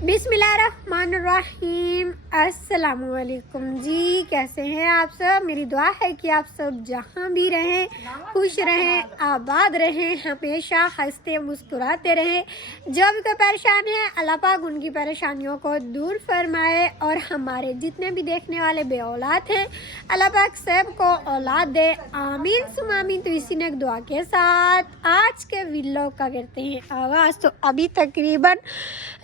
बिस्मिल्लाहिर्रहमानिर्रहीम। अस्सलामुअलैकुम जी, कैसे हैं आप सब। मेरी दुआ है कि आप सब जहाँ भी रहें खुश रहें, आबाद रहें, हमेशा हंसते मुस्कुराते रहें। जो भी कोई परेशान है अल्लाह पाक उनकी परेशानियों को दूर फरमाए और हमारे जितने भी देखने वाले बे औलाद हैं अल्लाह पाक सब को औलाद दे, आमीन सुम आमीन। तो इसी ने दुआ के साथ आज के व्लॉग का करते हैं आगाज़। तो अभी तकरीबन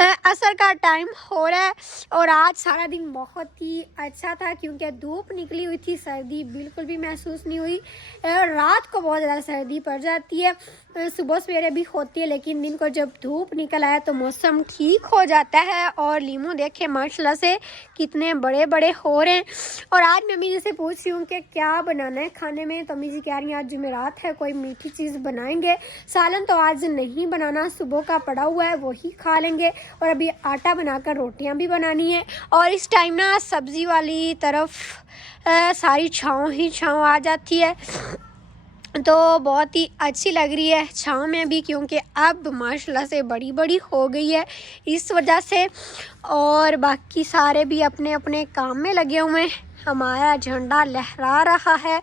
असर का टाइम हो रहा है और आज सारा दिन बहुत ही अच्छा था क्योंकि धूप निकली हुई थी, सर्दी बिल्कुल भी महसूस नहीं हुई। रात को बहुत ज़्यादा सर्दी पड़ जाती है, सुबह सवेरे भी होती है, लेकिन दिन को जब धूप निकल आए तो मौसम ठीक हो जाता है। और लीमू देखे माशाल्लाह से कितने बड़े बड़े हो रहे हैं। और आज मैं अम्मी जी से पूछ रही हूँ कि क्या बनाना है खाने में, तो अम्मी जी कह रही हैं आज जुमेरात है, कोई मीठी चीज़ बनाएंगे। सालन तो आज नहीं बनाना, सुबह का पड़ा हुआ है वही खा लेंगे। और अभी आटा बनाकर रोटियां भी बनानी है। और इस टाइम ना सब्ज़ी वाली तरफ सारी छाँव ही छाँव आ जाती है, तो बहुत ही अच्छी लग रही है छाँव में भी, क्योंकि अब माशाल्लाह से बड़ी बड़ी हो गई है इस वजह से। और बाकी सारे भी अपने अपने काम में लगे हुए हैं। हमारा झंडा लहरा रहा है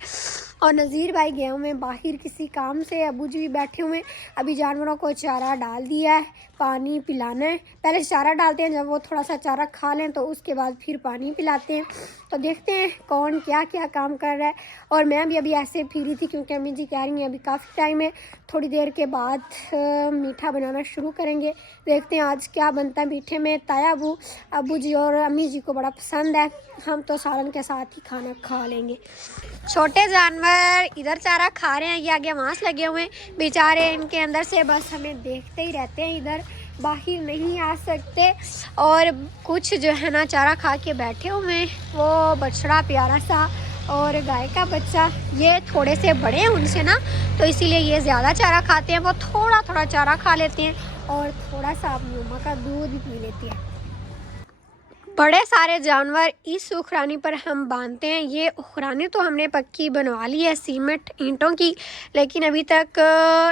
और नज़ीर भाई गए हुए हैं बाहर किसी काम से। अबू जी भी बैठे हुए हैं। अभी जानवरों को चारा डाल दिया है, पानी पिलाना है। पहले चारा डालते हैं, जब वो थोड़ा सा चारा खा लें तो उसके बाद फिर पानी पिलाते हैं। तो देखते हैं कौन क्या क्या काम कर रहा है। और मैं भी अभी ऐसे फिरी थी क्योंकि अम्मी जी कह रही हैं अभी काफ़ी टाइम है, थोड़ी देर के बाद मीठा बनाना शुरू करेंगे। देखते हैं आज क्या बनता है मीठे में। ताया अबू जी और अम्मी जी को बड़ा पसंद है, हम तो सालन के साथ ही खाना खा लेंगे। छोटे जानवर इधर चारा खा रहे हैं, ये आगे वहाँ से लगे हुए हैं बेचारे, इनके अंदर से बस हमें देखते ही रहते हैं, इधर बाहर नहीं आ सकते। और कुछ जो है ना चारा खा के बैठे हुए हैं, वो बछड़ा प्यारा सा और गाय का बच्चा, ये थोड़े से बड़े हैं उनसे ना, तो इसीलिए ये ज़्यादा चारा खाते हैं। वो थोड़ा थोड़ा चारा खा लेते हैं और थोड़ा सा अपनी अम्मा का दूध भी पी लेते हैं। बड़े सारे जानवर इस उखरानी पर हम बांधते हैं। ये उखरानी तो हमने पक्की बनवा ली है सीमेंट ईंटों की, लेकिन अभी तक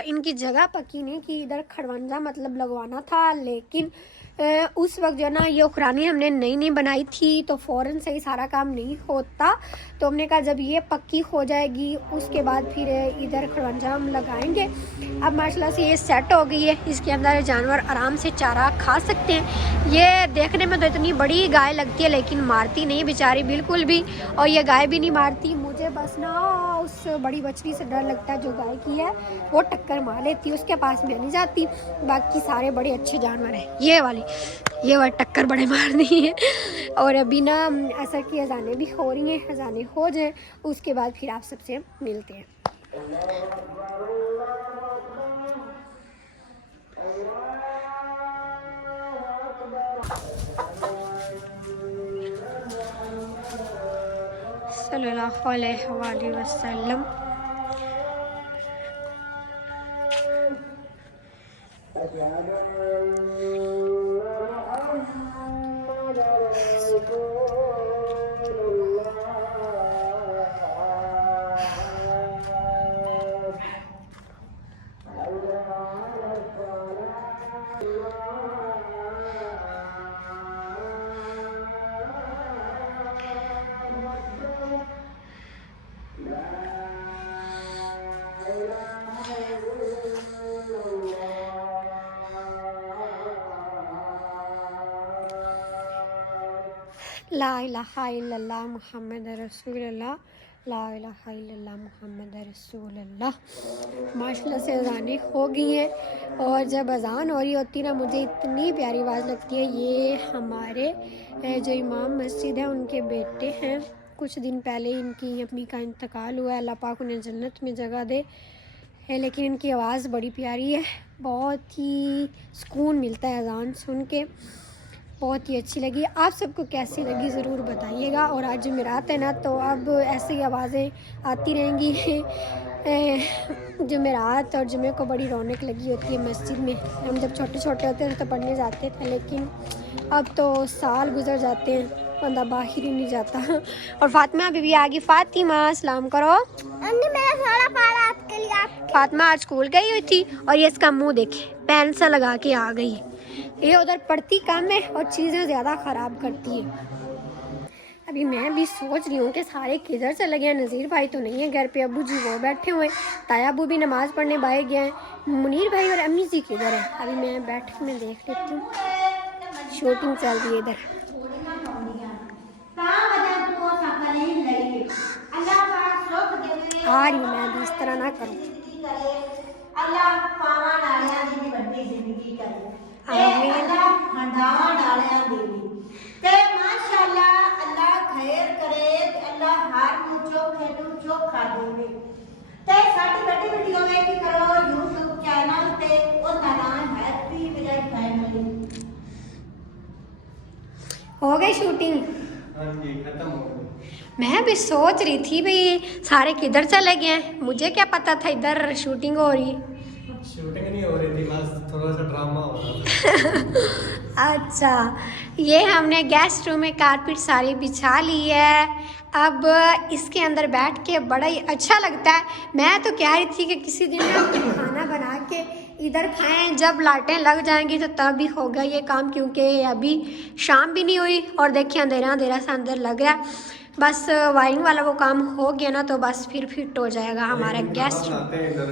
इनकी जगह पक्की नहीं की। इधर खड़वंजा मतलब लगवाना था, लेकिन उस वक्त जो है ना ये उखरानी हमने नई बनाई थी तो फ़ौरन से ही सारा काम नहीं होता। तो हमने कहा जब ये पक्की हो जाएगी उसके बाद फिर इधर खड़वंजा हम लगाएंगे। अब माशाल्लाह से ये सेट हो गई है, इसके अंदर जानवर आराम से चारा खा सकते हैं। ये देखने में तो इतनी बड़ी गाय लगती है लेकिन मारती नहीं बेचारी बिल्कुल भी, और ये गाय भी नहीं मारती। मुझे बस ना उस बड़ी बछड़ी से डर लगता है जो गाय की है, वो टक्कर मार लेती, उसके पास मैं नहीं जाती। बाकी सारे बड़े अच्छे जानवर हैं, ये वाली टक्कर बड़े मारनी है। और अभी ना असर की अजानें भी हो रही हैं, अजानें हो जाए उसके बाद फिर आप सबसे मिलते हैं। सल्लल्लाहु अलैहि वसल्लम। ला इलाहा इल्लल्लाह मुहम्मद रसूलुल्लाह, ला इलाहा इल्लल्लाह मुहम्मद रसूलुल्लाह। माशाल्लाह से अज़ानें हो गई हैं और जब अज़ान हो रही होती ना मुझे इतनी प्यारी आवाज़ लगती है। ये हमारे जो इमाम मस्जिद है उनके बेटे हैं, कुछ दिन पहले इनकी अम्मी का इंतकाल हुआ है, अल्लाह पाक उन्हें जन्नत में जगह दे है। लेकिन इनकी आवाज़ बड़ी प्यारी है, बहुत ही सुकून मिलता है अज़ान सुन के, बहुत ही अच्छी लगी। आप सबको कैसी लगी ज़रूर बताइएगा। और आज जुमेरात है ना, तो अब ऐसी आवाज़ें आती रहेंगी। जुमेरात और जुमे को बड़ी रौनक लगी होती है मस्जिद में। हम जब छोटे छोटे होते थे तो पढ़ने जाते थे, लेकिन अब तो साल गुजर जाते हैं, बंदा बाहर ही नहीं जाता। और फातिमा बीबी आ गई। फातिमा सलाम करो। फातिमा आज स्कूल गई हुई थी और ये इसका मुंह देखे पेन सा लगा के आ गई। ये उधर पढ़ती कम है और चीज़ें ज़्यादा ख़राब करती है। अभी मैं भी सोच रही हूँ कि सारे किधर चले गए हैं। नज़ीर भाई तो नहीं है घर पे, अबू जी वो बैठे हुए हैं, ताया अबू भी नमाज़ पढ़ने बाहर गए हैं, मुनीर भाई और अम्मी जी किधर है। अभी मैं बैठ के मैं देख लेती हूँ, शूटिंग चल रही है इधर। आ रही हूँ मैं भी, इस तरह ना करूँ। हो गई शूटिंग? हाँ जी, खत्म हो गई। मैं भी सोच रही थी भाई सारे किधर चले गए हैं, मुझे क्या पता था इधर शूटिंग हो रही। शूटिंग नहीं हो रही थी, बस थोड़ा सा ड्रामा हो रहा था। अच्छा, ये हमने गेस्ट रूम में कारपेट सारी बिछा ली है। अब इसके अंदर बैठ के बड़ा ही अच्छा लगता है। मैं तो कह रही थी कि किसी दिन हम खाना बना के इधर खाएं, जब लाइटें लग जाएंगी तो तब भी होगा ये काम, क्योंकि अभी शाम भी नहीं हुई और देखिए अंधेरा अंधेरा सा अंदर लग रहा है। बस वायरिंग वाला वो काम हो गया ना तो बस फिर फिट हो जाएगा हमारा गेस्ट रूम। आते हैं इधर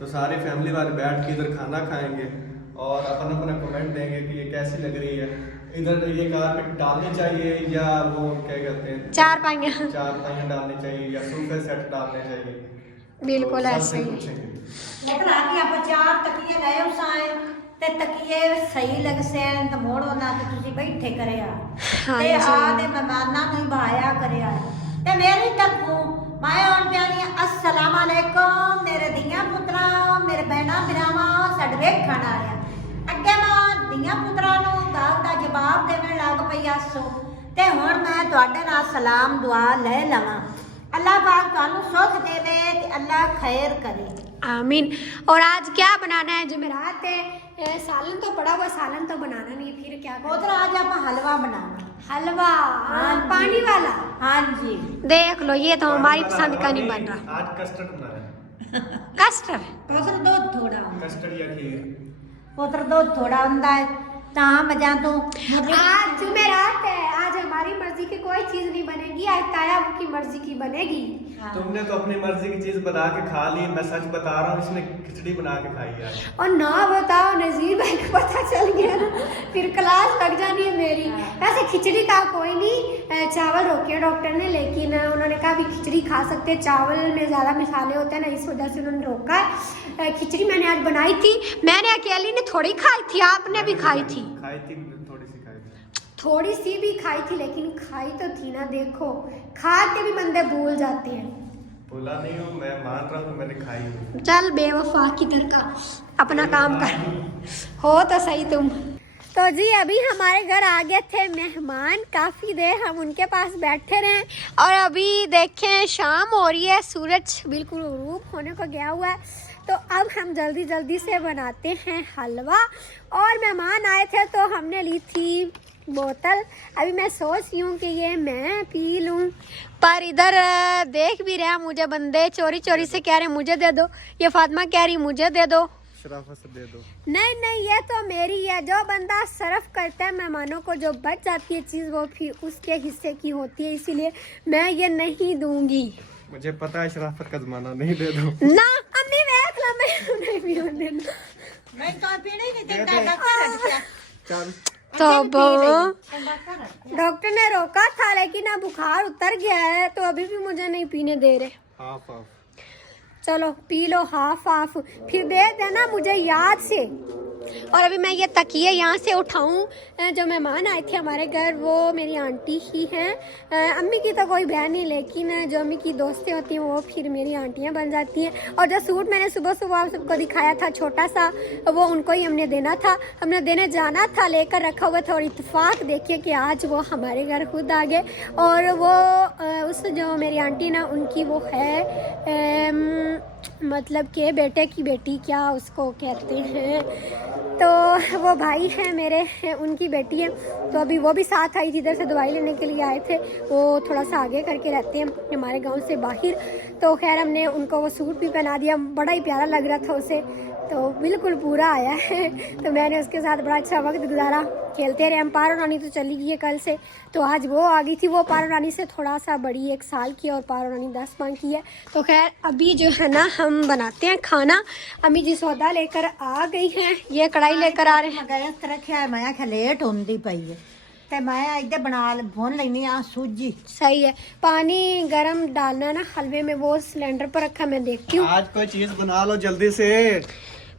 तो सारी फैमिली वाले बैठ के इधर खाना खाएंगे और अपना अपना कमेंट देंगे कि ये कैसी लग रही है। इधर ये कारपेट डालनी चाहिए या वो क्या कहते हैं, चार पाइयाँ डालनी चाहिए या सोफे सेट डालने चाहिए। बिल्कुल तो ऐसे ही। लेकिन आगे आप चार तकिए गए उसाए ते तकिए सही लग सैन तो मोड़ो ना तो तुसी बैठे करे आ हाँ ते जी। आ दे मेहमानां नु भाया करे आ ते मेरी तकू मैं और प्यारी अस्सलाम वालेकुम मेरे दियां पुत्रा मेरे बहना भरावा साडे वेखण आया अगे मैं दियां पुत्रा नु गल दा जवाब देवन लग पई आसो ते हुण मैं तुहाडे नाल सलाम दुआ ले लवां। अल्लाह पाक तुहानू सुख देवे ते अल्लाह खैर करे, आमीन। और आज क्या बनाना है? जुमेरात है, सालन तो पड़ा हुआ, सालन तो बनाना नहीं, फिर क्या करना? पुत्र आज आप हलवा बनाना। हलवा? हाँ जी। पानी वाला? हाँ जी। देख लो, ये तो हमारी पसंद का नहीं बन रहा। आज कस्टर्ड बना है। कस्टर्ड? पुत्र दूध थोड़ा कस्टर्ड या खीर। पुत्र दूध थोड़ा हुंदा है ता वजह तो आज जुमेरात है, आज हमारी मर्जी की कोई चीज नहीं बनेगी, आज ताया की मर्जी की बनेगी। तुमने तो अपनी मर्जी की चीज बना के खा ली, मैं सच बता रहा हूँ, इसने खिचड़ी बना के खाई है। और ना बताओ, नजीर भाई को पता चल गया ना फिर क्लास लग जानी है मेरी। वैसे खिचड़ी का कोई नहीं, चावल रोके डॉक्टर ने, लेकिन उन्होंने कहा भी खिचड़ी खा सकते, चावल में ज़्यादा मसाले होते हैं ना, इस वजह से उन्होंने रोका है। खिचड़ी मैंने आज बनाई थी, मैंने अकेली ने थोड़ी खाई थी, आपने भी खाई थी? खाई थी, थोड़ी सी खाई थी। थोड़ी सी भी खाई थी, लेकिन खाई तो थी ना। देखो, खा के भी बंदे भूल जाते हैं। बोला नहीं हूँ, मैं मान रहा हूँ मैंने खाई है। चल बेवफा किधर का, अपना काम कर, हो तो सही तुम। तो जी अभी हमारे घर आ गए थे मेहमान, काफ़ी देर हम उनके पास बैठे रहे और अभी देखें शाम हो रही है, सूरज बिल्कुल ग़ुरूब होने को गया हुआ है। तो अब हम जल्दी जल्दी से बनाते हैं हलवा। और मेहमान आए थे तो हमने ली थी बोतल। अभी मैं सोच रही हूँ कि ये मैं पी लूँ, पर इधर देख भी रहे मुझे बंदे चोरी चोरी से कह रहे मुझे दे दो, ये फातिमा कह रही मुझे दे दो। शराफत से दे दो। नहीं नहीं, ये तो मेरी है। जो बंदा सर्व करता है मेहमानों को, जो बच जाती है चीज़ वो फिर उसके हिस्से की होती है, इसीलिए मैं ये नहीं दूंगी। मुझे पता है शराफत का जमाना, नहीं दे दो ना अम्मी देख लो, मैं नहीं पीने देना। मैं तो पीने नहीं देता डॉक्टर चल। तो डॉक्टर ने रोका था, लेकिन अब बुखार उतर गया है तो अभी भी मुझे नहीं पीने दे रहे। Half half. चलो पी लो हाफ हाफ, फिर दे देना मुझे याद से। और अभी मैं ये तकिए यहाँ से उठाऊँ, जो मेहमान आए थे हमारे घर वो मेरी आंटी ही हैं। अम्मी की तो कोई बहन नहीं, लेकिन जो अम्मी की दोस्तें होती हैं वो फिर मेरी आंटियाँ बन जाती हैं। और जो सूट मैंने सुबह सुबह आप सबको दिखाया था छोटा सा, वो उनको ही हमने देना था, हमने देने जाना था, लेकर रखा हुआ था। और इत्तेफाक देखिए कि आज वो हमारे घर खुद आ गए। और वो उस जो मेरी आंटी ना, उनकी वो है मतलब के बेटे की बेटी, क्या उसको कहते हैं, तो वो भाई है मेरे, उनकी बेटी है। तो अभी वो भी साथ आई थी, इधर से दवाई लेने के लिए आए थे। वो थोड़ा सा आगे करके रहते हैं हमारे गांव से बाहर। तो खैर हमने उनको वो सूट भी पहना दिया, बड़ा ही प्यारा लग रहा था उसे। तो बिल्कुल पूरा आया है। तो मैंने उसके साथ बड़ा अच्छा वक्त गुजारा, खेलते रहे हम। पारो रानी तो चली गई है कल से, तो आज वो आ गई थी। वो पारो रानी से थोड़ा सा बड़ी, 1 साल की, और पारो रानी 10 माह की है। तो खैर अभी जो है ना हम बनाते हैं खाना। अम्मी जी सौदा लेकर आ गई हैं, ये कढ़ाई लेकर आ रहे हैं। गैस ते रखिया है, मैं आख्या लेट होंदी पई है ते मैं इधर बना भून लेनी आ सूजी। सही है, पानी गरम डालना है ना हलवे में, वो सिलेंडर पर रखा, मैं देखती हूँ। आज कोई चीज बना लो जल्दी से।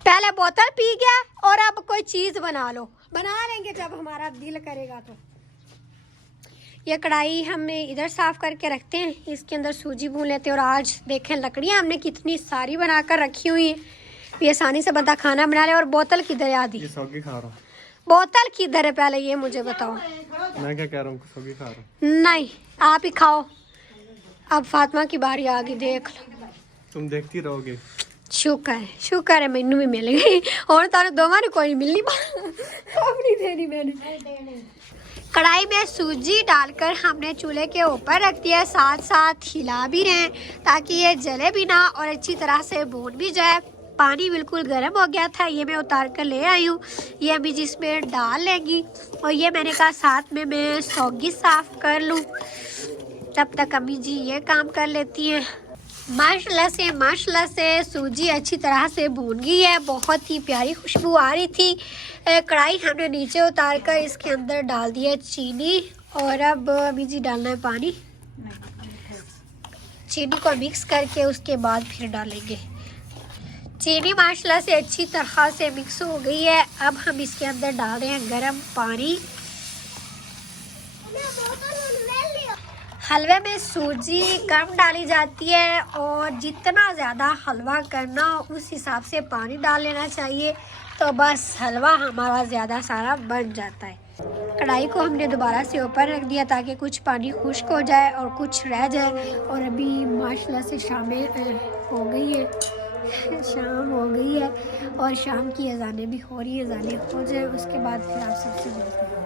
पहले बोतल पी गया और अब कोई चीज बना लो। बना लेंगे जब हमारा दिल करेगा। तो ये कढ़ाई हम इधर साफ करके रखते हैं, इसके अंदर सूजी भून लेते हैं। और आज देखें लकड़ियाँ हमने कितनी सारी बनाकर रखी हुई हैं, ये आसानी से बंदा खाना बना ले। और बोतल किधर है आदि? ये सौगी खा रहा हूँ। बोतल किधर है पहले ये मुझे बताओ। मैं क्या कह रहा हूँ, सौगी खा रहा हूँ। नहीं आप ही खाओ। अब फातिमा की बारी आ गई, देख लो। तुम देखती रहोगे। शुक्र है मैनू भी मिल गई, और तारे दोवां ने कोई मिलनी अपनी देनी मैंने। कढ़ाई में सूजी डालकर हमने चूल्हे के ऊपर रख दिया, साथ साथ हिला भी रहे ताकि ये जले भी ना और अच्छी तरह से भून भी जाए। पानी बिल्कुल गर्म हो गया था, ये मैं उतार कर ले आई हूँ। ये अभी जिसमें डाल लेंगी, और ये मैंने कहा साथ में मैं सौगी साफ कर लूँ। तब तक अम्मी जी ये काम कर लेती हैं। माशाल्लाह से सूजी अच्छी तरह से भून गई है, बहुत ही प्यारी खुशबू आ रही थी। कढ़ाई हमने नीचे उतार कर इसके अंदर डाल दिया चीनी, और अब अम्मी जी डालना है पानी। चीनी को मिक्स करके उसके बाद फिर डालेंगे। चीनी माशाल्लाह से अच्छी तरह से मिक्स हो गई है। अब हम इसके अंदर डाल रहे हैं गर्म पानी। हलवे में सूजी कम डाली जाती है, और जितना ज़्यादा हलवा करना उस हिसाब से पानी डाल लेना चाहिए, तो बस हलवा हमारा ज़्यादा सारा बन जाता है। कढ़ाई को हमने दोबारा से ऊपर रख दिया ताकि कुछ पानी खुश्क हो जाए और कुछ रह जाए। और अभी माशाल्लाह से शाम हो गई है, शाम हो गई है, और शाम की अजानें भी हो रही है। अजानें हो जाए उसके बाद फिर आप सबसे मिलते हैं।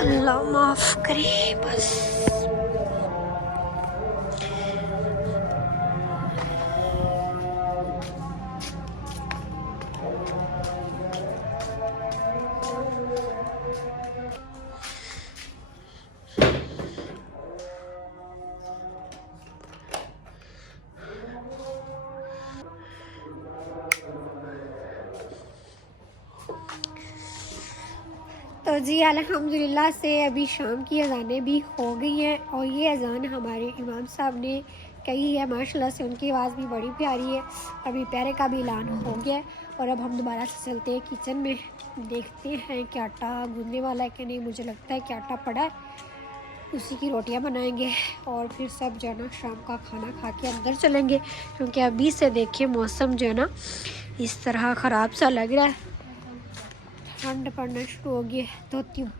अल्लाह माफ करे बस। तो जी अल्हम्दुलिल्लाह से अभी शाम की अज़ानें भी हो गई हैं, और ये अज़ान हमारे इमाम साहब ने कही है। माशाल्लाह से उनकी आवाज़ भी बड़ी प्यारी है। अभी प्यारे का भी ऐलान हो गया है, और अब हम दोबारा से चलते हैं किचन में, देखते हैं कि आटा गूंदने वाला है कि नहीं। मुझे लगता है कि आटा पड़ा है, उसी की रोटियां बनाएंगे, और फिर सब जो है ना शाम का खाना खा के अंदर चलेंगे। क्योंकि अभी से देखिए मौसम जो है ना इस तरह ख़राब सा लग रहा है, ठंड पड़ना शुरू हो गई है। धोती हूँ,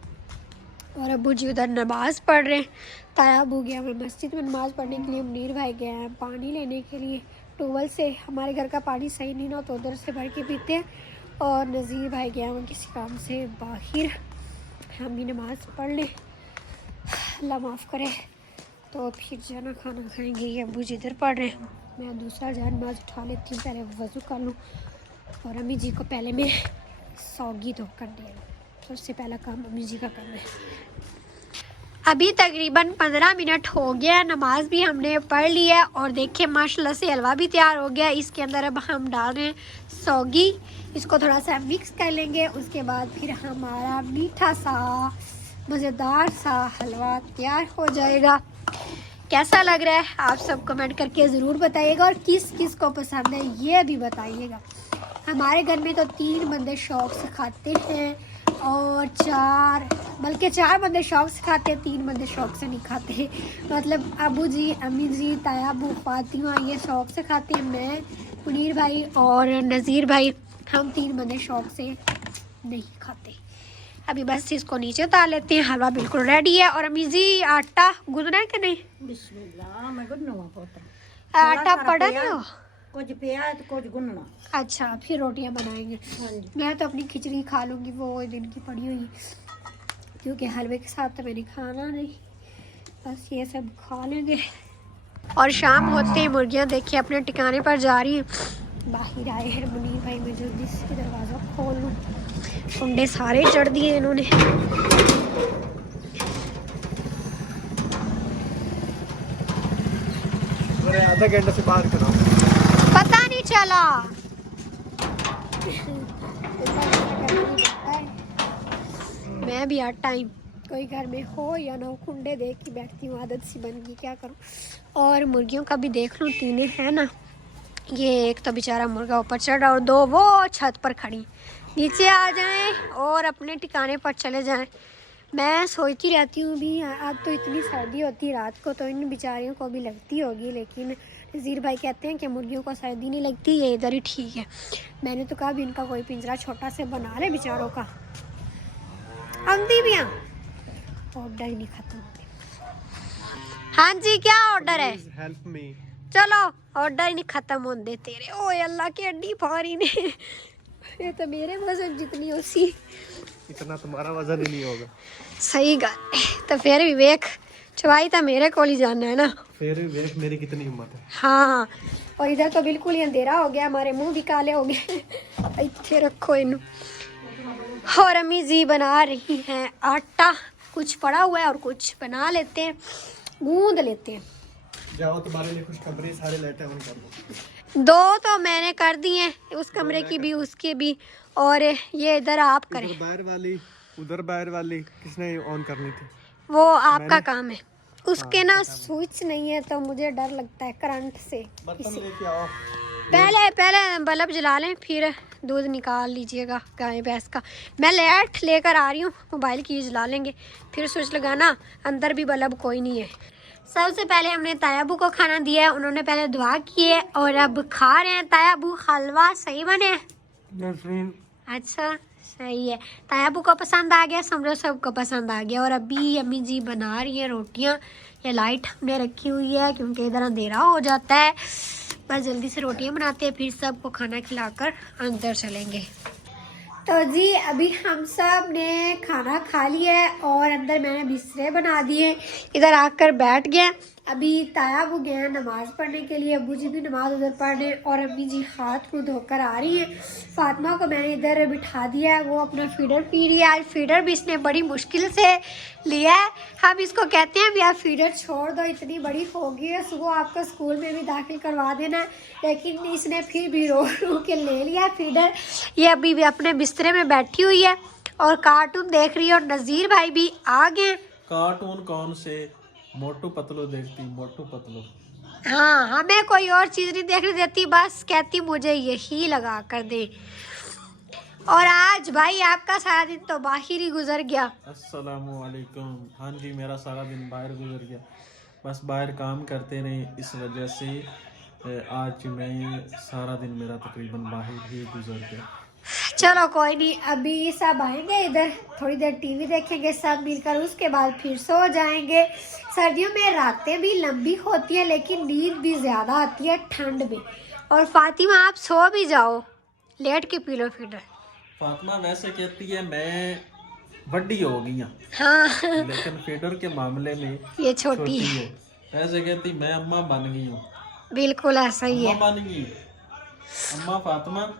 और अबू जी उधर नमाज़ पढ़ रहे हैं। ताया अबू गया मैं मस्जिद में नमाज़ पढ़ने के लिए, मुनीर भाई गए हैं पानी लेने के लिए टूवल से। हमारे घर का पानी सही नहीं ना, तो उधर से भर के पीते हैं। और नज़ीर भाई गया हैं किसी काम से बाहर। हम भी नमाज़ पढ़ लें, अल्लाह माफ़ करे, तो फिर जो है ना खाना खाएँगे। ये अबू जी इधर पढ़ रहे हैं, मैं दूसरा जहाँ नमाज़ उठा लेती हूँ, पहले वज़ू कर लूँ। और अम्मी जी को पहले मैं सौगी धो कर दे, सबसे पहला काम अम्मी जी का करना है। अभी तकरीबन 15 मिनट हो गया, नमाज भी हमने पढ़ ली है, और देखिए माशाल्लाह से हलवा भी तैयार हो गया। इसके अंदर अब हम डाल रहे हैं सौगी, इसको थोड़ा सा मिक्स कर लेंगे। उसके बाद फिर हमारा मीठा सा मज़ेदार सा हलवा तैयार हो जाएगा। कैसा लग रहा है आप सब कमेंट करके ज़रूर बताइएगा, और किस किस को पसंद है ये भी बताइएगा। हमारे घर में तो 3 बंदे शौक़ से खाते हैं, और 4 बंदे शौक़ से खाते हैं, 3 बंदे शौक़ से नहीं खाते। मतलब अबू जी, अम्मी जी, ताया अबू, फातिमा ये शौक़ से खाते हैं। मैं, मुनीर भाई और नज़ीर भाई, हम 3 बंदे शौक़ से नहीं खाते। अभी बस इसको नीचे उतार लेते हैं। हलवा बिल्कुल रेडी है। और अम्मी जी आटा गूंदना है कि नहीं? बिस्मिल्लाह मैं गुन्नूंगा पुत्र आटा पड़ा नहीं हो? कुछ पिया है तो कुछ गुन्नना। अच्छा फिर रोटियां बनाएंगे। हाँ जी। मैं तो अपनी खिचड़ी खा लूँगी, वो दिन की पड़ी हुई, क्योंकि हलवे के साथ तो मैंने खाना नहीं, बस ये सब खा लेंगे। और शाम होते ही मुर्गियाँ देखिए अपने ठिकाने पर जा रही हैं। बाहर आए हैं मुनीर भाई, मैं जल्दी से दरवाज़ा खोल लूँ। कुंडे सारे चढ़ दिए इन्होंने। आधा घंटे से बाहर करो, पता नहीं चला। मैं भी हर टाइम कोई घर में हो या ना हो कुंडे देख के बैठती हूँ, आदत सी बन गई, क्या करूँ। और मुर्गियों का भी देख लूँ, तीनों है ना। ये एक तो बेचारा मुर्गा ऊपर चढ़ा और 2 वो छत पर खड़ी। नीचे आ जाएं और अपने ठिकाने पर चले जाएं। मैं सोचती रहती हूँ भी अब तो इतनी सर्दी होती है रात को, तो इन बेचारियों को भी लगती होगी, लेकिन नज़ीर भाई कहते हैं कि मुर्गियों को सर्दी नहीं लगती, ये इधर ही ठीक है। मैंने तो कहा भी इनका कोई पिंजरा छोटा से बना ले बेचारों का। आंधी भी ऑर्डर ही नहीं खत्म होते। हाँ जी क्या ऑर्डर है? Help me. चलो ऑर्डर ही नहीं खत्म होते तेरे। ओए अल्लाह की हड्डी फाड़ी ने। ये तो मेरे वजन जितनी होती, इतना तुम्हारा वजन ही नहीं होगा। सही गल है। तो फिर भी वेख, चवाई तो मेरे को ही जाना है ना। फिर भी वेख मेरी कितनी हिम्मत है। हाँ और इधर तो बिल्कुल ही अंधेरा हो गया, हमारे मुंह भी काले हो गए। इतने रखो इन। और अम्मी जी बना रही हैं आटा, कुछ पड़ा हुआ है और कुछ बना लेते हैं, गूंद लेते हैं। जाओ तुम्हारे लिए खुशखबरी, सारे लाइटें ऑन कर दो। 2 तो मैंने कर दिए, उस कमरे की भी उसकी भी, और ये इधर आप करें। उधर बाहर वाली, उधर बाहर वाली किसने ऑन करनी थी? वो आपका काम है। उसके ना स्विच नहीं है तो मुझे डर लगता है करंट से। बर्तन लेके आओ। पहले बल्ब जला लें, फिर दूध निकाल लीजिएगा गाय भैंस का। मैं लाइट लेकर आ रही हूँ, मोबाइल की जला लेंगे, फिर स्विच लगाना। अंदर भी बल्ब कोई नहीं है। सबसे पहले हमने तायाबू को खाना दिया है, उन्होंने पहले दुआ की है और अब खा रहे हैं। तायाबू हलवा सही बने? अच्छा सही है। तायाबू को पसंद आ गया, समझो सबको पसंद आ गया। और अभी अम्मी जी बना रही है रोटियां। ये लाइट हमने रखी हुई है क्योंकि इधर अंधेरा हो जाता है। बस जल्दी से रोटियां बनाते हैं, फिर सबको खाना खिलाकर अंदर चलेंगे। तो जी अभी हम सब ने खाना खा लिया है और अंदर मैंने बिस्तरे बना दिए, इधर आकर बैठ गए। अभी तायाबू गए हैं नमाज़ पढ़ने के लिए, अबू जी भी नमाज उधर पढ़ने, और अम्मी जी हाथ मुँह धोकर आ रही हैं। फातिमा को मैंने इधर बिठा दिया है, वो अपना फीडर पी रही है। आज फीडर भी इसने बड़ी मुश्किल से लिया है। हम इसको कहते हैं भी आप फीडर छोड़ दो, इतनी बड़ी हो गई है, सुबह आपको स्कूल में भी दाखिल करवा देना है, लेकिन इसने फिर भी रो रो के ले लिया है फीडर। ये अभी भी अपने बिस्तरे में बैठी हुई है और कार्टून देख रही है। और नज़ीर भाई भी आ गए। कार्टून कौन से? मोटू पतलू देखती, मोटू पतलू। हाँ हमें कोई और चीज़ नहीं देखने देती, बस कहती मुझे यही लगा कर दे। और आज भाई आपका सारा दिन तो बाहर ही गुजर गया। अस्सलामुअलैकुम। हाँ जी मेरा सारा दिन बाहर गुजर गया, बस बाहर काम करते रहे, इस वजह से आज मैं सारा दिन मेरा तकरीबन बाहर ही गुजर गया। चलो कोई नहीं, अभी सब आएंगे इधर, थोड़ी देर टीवी देखेंगे सब मिलकर, उसके बाद फिर सो जाएंगे। सर्दियों में रातें भी लंबी होती है लेकिन नींद भी ज़्यादा आती है ठंड में। और फातिमा आप सो भी जाओ, लेट के पी लो फीडर। फातिमा वैसे कहती है मैं बड़ी हो गई हूँ, हाँ लेकिन फीडर के मामले में ये छोटी है। ऐसे कहती मैं अम्मा बन गई हूँ। बिल्कुल ऐसा ही है। अम्मा बन गई अम्मा फातिमा।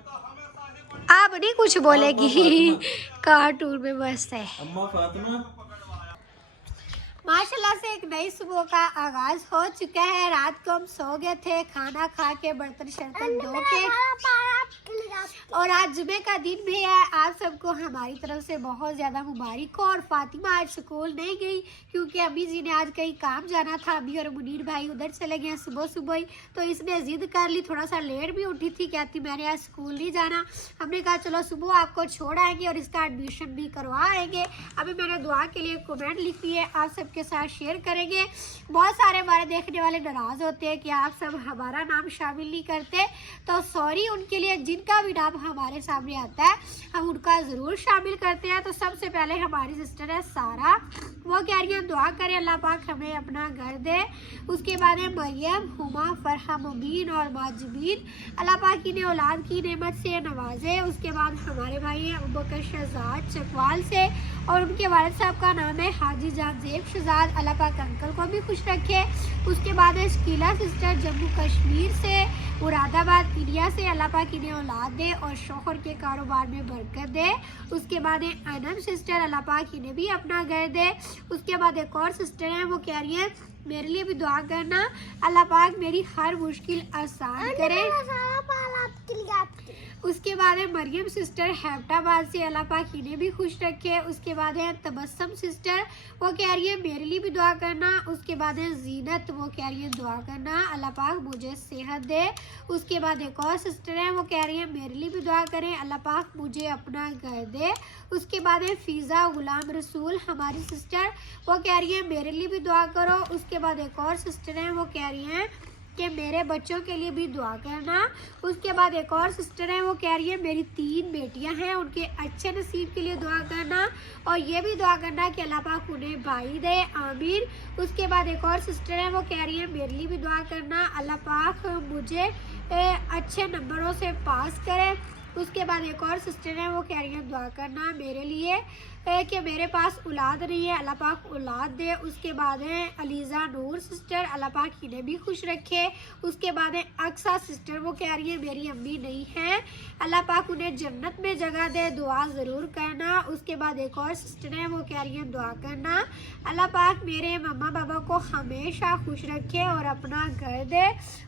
आप नहीं कुछ बोलेगी, कार्टून में मस्त है। अम्मा फातिमा। माशाल्लाह से एक नई सुबह का आगाज हो चुका है। रात को हम सो गए थे, खाना खा के बर्तन शर्तन धो के, और आज जुमे का दिन भी है। आप सबको हमारी तरफ से बहुत ज़्यादा मुबारक हो। और फातिमा आज स्कूल नहीं गई क्योंकि अम्मी जी ने आज कहीं काम जाना था। अभी और मुनीर भाई उधर चले गए सुबह सुबह ही, तो इसने ज़िद कर ली, थोड़ा सा लेट भी उठी थी, कहती मैंने आज स्कूल नहीं जाना। हमने कहा चलो सुबह आपको छोड़ आएंगे और इसका एडमिशन भी करवा आएंगे। अभी मैंने दुआ के लिए कमेंट लिखी है, आप सब सबके साथ शेयर करेंगे। बहुत सारे हमारे देखने वाले नाराज़ होते हैं कि आप सब हमारा नाम शामिल नहीं करते, तो सॉरी उनके लिए। जिनका भी नाम हमारे सामने आता है हम उनका ज़रूर शामिल करते हैं। तो सबसे पहले हमारी सिस्टर है सारा, वो कह रही है दुआ करें अल्लाह पाक हमें अपना घर दे। उसके बाद है मरियम, हुमा, फरहा, मुबीन और माजबीन, अल्लाह पाक इन्हें औलाद की नेमत से नवाजे। उसके बाद हमारे भाई हैं अबू बकर शहजाद चकवाल से और उनके वालिद साहब का नाम है हाजी जानजेब शहजाद, अल्लाह पाक अंकल को भी खुश रखे। उसके बाद है शकीला सिस्टर जम्मू कश्मीर से, मुरादाबाद इंडिया से, अल्लाह पाक इन्हें औलाद दे और शौहर के कारोबार में बरकत दे। उसके बाद है अनम सिस्टर, अल्लाह पाक इन्हें भी अपना घर दे। उसके बाद एक और सिस्टर हैं, वो कह रही है मेरे लिए भी दुआ करना, अल्लाह पाक मेरी हर मुश्किल आसान करे। उसके बाद है मरियम सिस्टर हैदराबाद से, अल्लाह पाक इन्हें भी खुश रखे। उसके बाद है तबस्सम सिस्टर, वो कह रही है मेरे लिए भी दुआ करना। उसके बाद है जीनत, वो कह रही है दुआ करना अल्लाह पाक मुझे सेहत दे। उसके बाद एक और सिस्टर है, वो कह रही है मेरे लिए भी दुआ करें अल्लाह पाक मुझे अपना घर दे। उसके बाद है फ़िज़ा गुलाम रसूल हमारी सिस्टर, वो कह रही है मेरे लिए भी दुआ करो। उसके बाद एक और सिस्टर हैं, वो कह रही हैं कि मेरे बच्चों के लिए भी दुआ करना। उसके बाद एक और सिस्टर हैं, वो कह रही है मेरी 3 बेटियां हैं उनके अच्छे नसीब के लिए दुआ करना और ये भी दुआ करना कि अल्लाह पाक उन्हें भाई दे, आमीन। उसके बाद एक और सिस्टर हैं, वो कह रही है मेरे लिए भी दुआ करना अल्लाह पाक मुझे अच्छे नंबरों से पास करे। उसके बाद एक और सिस्टर हैं, वो कह रही है दुआ करना मेरे लिए कि मेरे पास औलाद नहीं है, अल्लाह पाक औलाद दे। उसके बाद है अलीज़ा नूर सिस्टर, अल्लाह पाक इन्हें भी खुश रखे। उसके बाद है अक्सा सिस्टर, वो कह रही है मेरी अम्मी नहीं है, अल्लाह पाक उन्हें जन्नत में जगह दे, दुआ ज़रूर करना। उसके बाद एक और सिस्टर है, वो कह रही है दुआ करना अल्लाह पाक मेरे मम्मा पापा को हमेशा खुश रखे और अपना घर दे।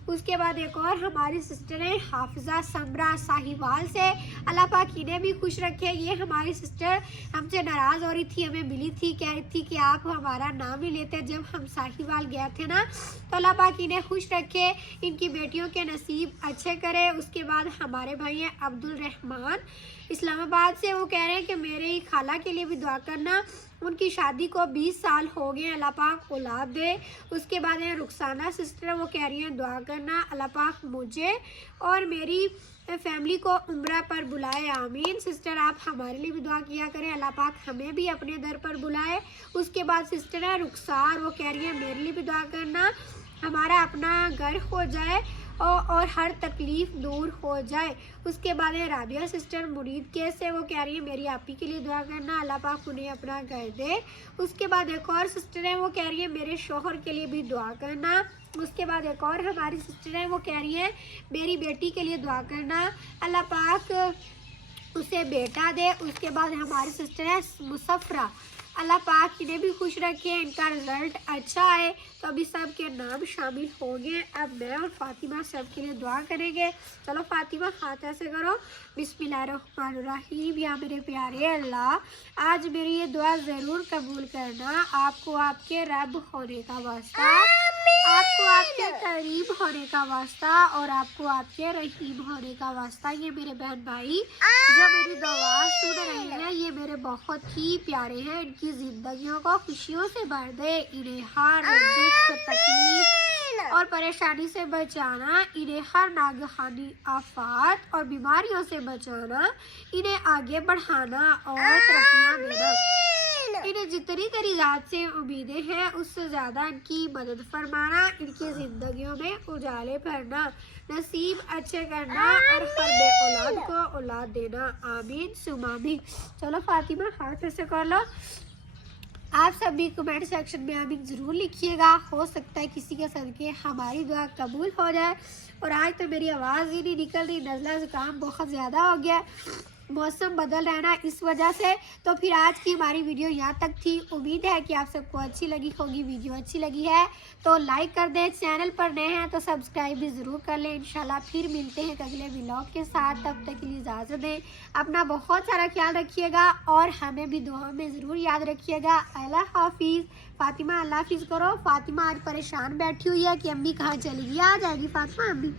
उसके बाद एक और हमारी सिस्टर है हाफिज़ा समरा साहिवाल से, अल्लाह पाक इन्हें भी खुश रखे। ये हमारी सिस्टर हमसे नाराज़ हो रही थी, हमें मिली थी, कह रही थी कि आप हमारा नाम ही लेते जब हम साहिवाल गए थे ना, तो अल्लाह पाक इन्हें खुश रखे, इनकी बेटियों के नसीब अच्छे करे। उसके बाद हमारे भाई हैं अब्दुल रहमान इस्लामाबाद से, वो कह रहे हैं कि मेरे खाला के लिए भी दुआ करना, उनकी शादी को 20 साल हो गए, अल्लाह पाक औलाद दे। उसके बाद है रुखसाना सिस्टर, वो कह रही हैं दुआ करना अल्लाह पाक मुझे और मेरी फैमिली को उम्रा पर बुलाए, आमीन। सिस्टर आप हमारे लिए भी दुआ किया करें, अल्लाह पाक हमें भी अपने दर पर बुलाए। उसके बाद सिस्टर है रुखसार, वो कह रही है मेरे लिए भी दुआ करना हमारा अपना घर हो जाए और हर तकलीफ़ दूर हो जाए। उसके बाद है राबिया सिस्टर मुरीद के से, वो कह रही है मेरी आपी के लिए दुआ करना अल्लाह पाक उन्हें अपना घर दे। उसके बाद एक और सिस्टर है, वो कह रही है मेरे शौहर के लिए भी दुआ करना। उसके बाद एक और हमारी सिस्टर है, वो कह रही है मेरी बेटी के लिए दुआ करना अल्लाह पाक उसे बेटा दे। उसके बाद हमारी सिस्टर है मुसफ़रा, अल्लाह पाक इन्हें भी खुश रखे, इनका रिज़ल्ट अच्छा आए। तो अभी सब के नाम शामिल हो गए। अब मैं और फातिमा सब के लिए दुआ करेंगे। चलो फातिमा हाथ ऐसे करो, बिस्मिल्लाहिर्रहमानिर्रहीम। या मेरे प्यारे अल्लाह, आज मेरी ये दुआ ज़रूर कबूल करना, आपको आपके रब होने का वास्ता, आपको आपके करीब होने का वास्ता और आपको आपके रहीम होने का वास्ता। ये मेरे बहन भाई जो मेरी दुआ सुन रहे हैं, ये मेरे बहुत ही प्यारे हैं, इनकी ज़िंदगियों को खुशियों से भर दे, इन्हें हर दुख तकलीफ और परेशानी से बचाना, इन्हें हर नागहानी आफात और बीमारियों से बचाना, इन्हें आगे बढ़ाना और तरक्कियाँ देना। इन्हें जितनी तेरी ज़ात से उम्मीदें हैं उससे ज़्यादा इनकी मदद फरमाना, इनकी ज़िंदगियों में उजाले भरना, नसीब अच्छे करना और हर बे औलाद को औलाद देना, आमीन सुमा आमीन। चलो फातिमा हाथ ऐसे कर लो। आप सभी कमेंट सेक्शन में आमीन ज़रूर लिखिएगा, हो सकता है किसी के सदके हमारी दुआ कबूल हो जाए। और आज तो मेरी आवाज़ ही नहीं निकल रही, नज़ला ज़ुकाम बहुत ज़्यादा हो गया, मौसम बदल रहा है ना इस वजह से। तो फिर आज की हमारी वीडियो यहाँ तक थी। उम्मीद है कि आप सबको अच्छी लगी होगी। वीडियो अच्छी लगी है तो लाइक कर दें, चैनल पर नए हैं तो सब्सक्राइब भी ज़रूर कर लें। इंशाल्लाह फिर मिलते हैं अगले व्लॉग के साथ, तब तक के लिए इजाज़त दें। अपना बहुत सारा ख्याल रखिएगा और हमें भी दुआ में ज़रूर याद रखिएगा। अल्लाह हाफिज़। फातिमा अल्लाह हाफिज़ करो। फातिमा आज परेशान बैठी हुई है कि अम्मी कहाँ चली गई, आ जाएगी फातिमा अम्मी।